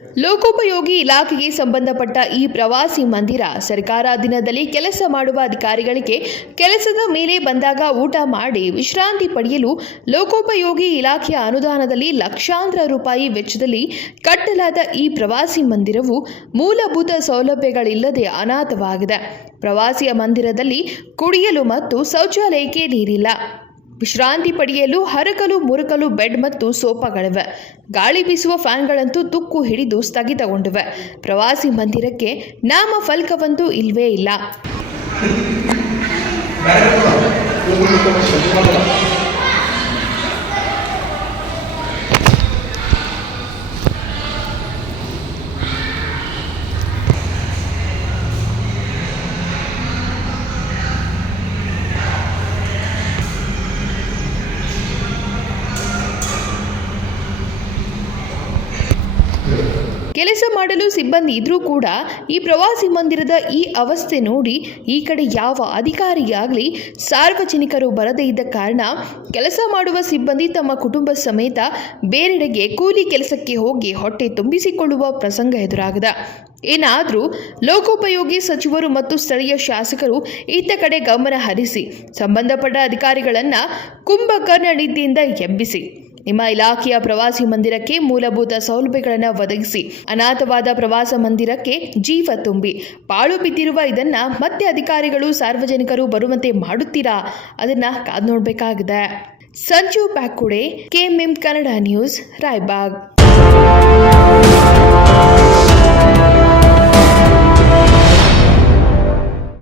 ಲೋಕೋಪಯೋಗಿ ಇಲಾಖೆಗೆ ಸಂಬಂಧಪಟ್ಟ ಈ ಪ್ರವಾಸಿ ಮಂದಿರ ಸರ್ಕಾರ ದಿನದಲ್ಲಿ ಕೆಲಸ ಮಾಡುವ ಅಧಿಕಾರಿಗಳಿಗೆ ಕೆಲಸದ ಮೇಲೆ ಬಂದಾಗ ಊಟ ಮಾಡಿ ವಿಶ್ರಾಂತಿ ಪಡೆಯಲು ಲೋಕೋಪಯೋಗಿ ಇಲಾಖೆಯ ಅನುದಾನದಲ್ಲಿ ಲಕ್ಷಾಂತರ ರೂಪಾಯಿ ವೆಚ್ಚದಲ್ಲಿ ಕಟ್ಟಲಾದ ಈ ಪ್ರವಾಸಿ ಮಂದಿರವು ಮೂಲಭೂತ ಸೌಲಭ್ಯಗಳಿಲ್ಲದೆ ಅನಾಥವಾಗಿದೆ. ಪ್ರವಾಸಿಯ ಮಂದಿರದಲ್ಲಿ ಕುಡಿಯಲು ಮತ್ತು ಶೌಚಾಲಯಕ್ಕೆ ನೀರಿಲ್ಲ. ವಿಶ್ರಾಂತಿ ಪಡೆಯಲು ಹರಕಲು ಮುರುಕಲು ಬೆಡ್ ಮತ್ತು ಸೋಫಾಗಳಿವೆ ಗಾಳಿ ಬೀಸುವ ಫ್ಯಾನ್ಗಳಂತೂ ತುಕ್ಕು ಹಿಡಿದು ಸ್ಥಗಿತಗೊಂಡಿವೆ. ಪ್ರವಾಸಿ ಮಂದಿರಕ್ಕೆ ನಾಮ ಫಲಕವಂತೂ ಇಲ್ವೇ ಇಲ್ಲ. ಕೆಲಸ ಮಾಡಲು ಸಿಬ್ಬಂದಿ ಇದ್ರೂ ಕೂಡ ಈ ಪ್ರವಾಸಿ ಮಂದಿರದ ಈ ಅವಸ್ಥೆ ನೋಡಿ ಈ ಕಡೆ ಯಾವ ಅಧಿಕಾರಿಯಾಗಲಿ ಸಾರ್ವಜನಿಕರು ಬರದೇ ಇದ್ದ ಕಾರಣ ಕೆಲಸ ಮಾಡುವ ಸಿಬ್ಬಂದಿ ತಮ್ಮ ಕುಟುಂಬ ಸಮೇತ ಬೇರೆಡೆಗೆ ಕೂಲಿ ಕೆಲಸಕ್ಕೆ ಹೋಗಿ ಹೊಟ್ಟೆ ತುಂಬಿಸಿಕೊಳ್ಳುವ ಪ್ರಸಂಗ ಎದುರಾಗದ. ಏನಾದರೂ ಲೋಕೋಪಯೋಗಿ ಸಚಿವರು ಮತ್ತು ಸ್ಥಳೀಯ ಶಾಸಕರು ಇತ್ತ ಕಡೆ ಗಮನ ಹರಿಸಿ, ಸಂಬಂಧಪಟ್ಟ ಅಧಿಕಾರಿಗಳನ್ನು ಕುಂಭಕರ್ಣ ನೀತಿಯಿಂದ ಎಬ್ಬಿಸಿ. ನಿಮ್ಮ ಇಲಾಖೆಯ ಪ್ರವಾಸಿ ಮಂದಿರಕ್ಕೆ ಮೂಲಭೂತ ಸೌಲಭ್ಯಗಳನ್ನು ಒದಗಿಸಿ, ಅನಾಥವಾದ ಪ್ರವಾಸ ಮಂದಿರಕ್ಕೆ ಜೀವ ತುಂಬಿ, ಪಾಳು ಬಿದ್ದಿರುವ ಇದನ್ನ ಮತ್ತೆ ಅಧಿಕಾರಿಗಳು, ಸಾರ್ವಜನಿಕರು ಬರುವಂತೆ ಮಾಡುತ್ತೀರಾ? ಅದನ್ನ ಕಾದ್ ನೋಡಬೇಕಾಗಿದೆ. Sanju Pakude KMM Kannada news, Raibag.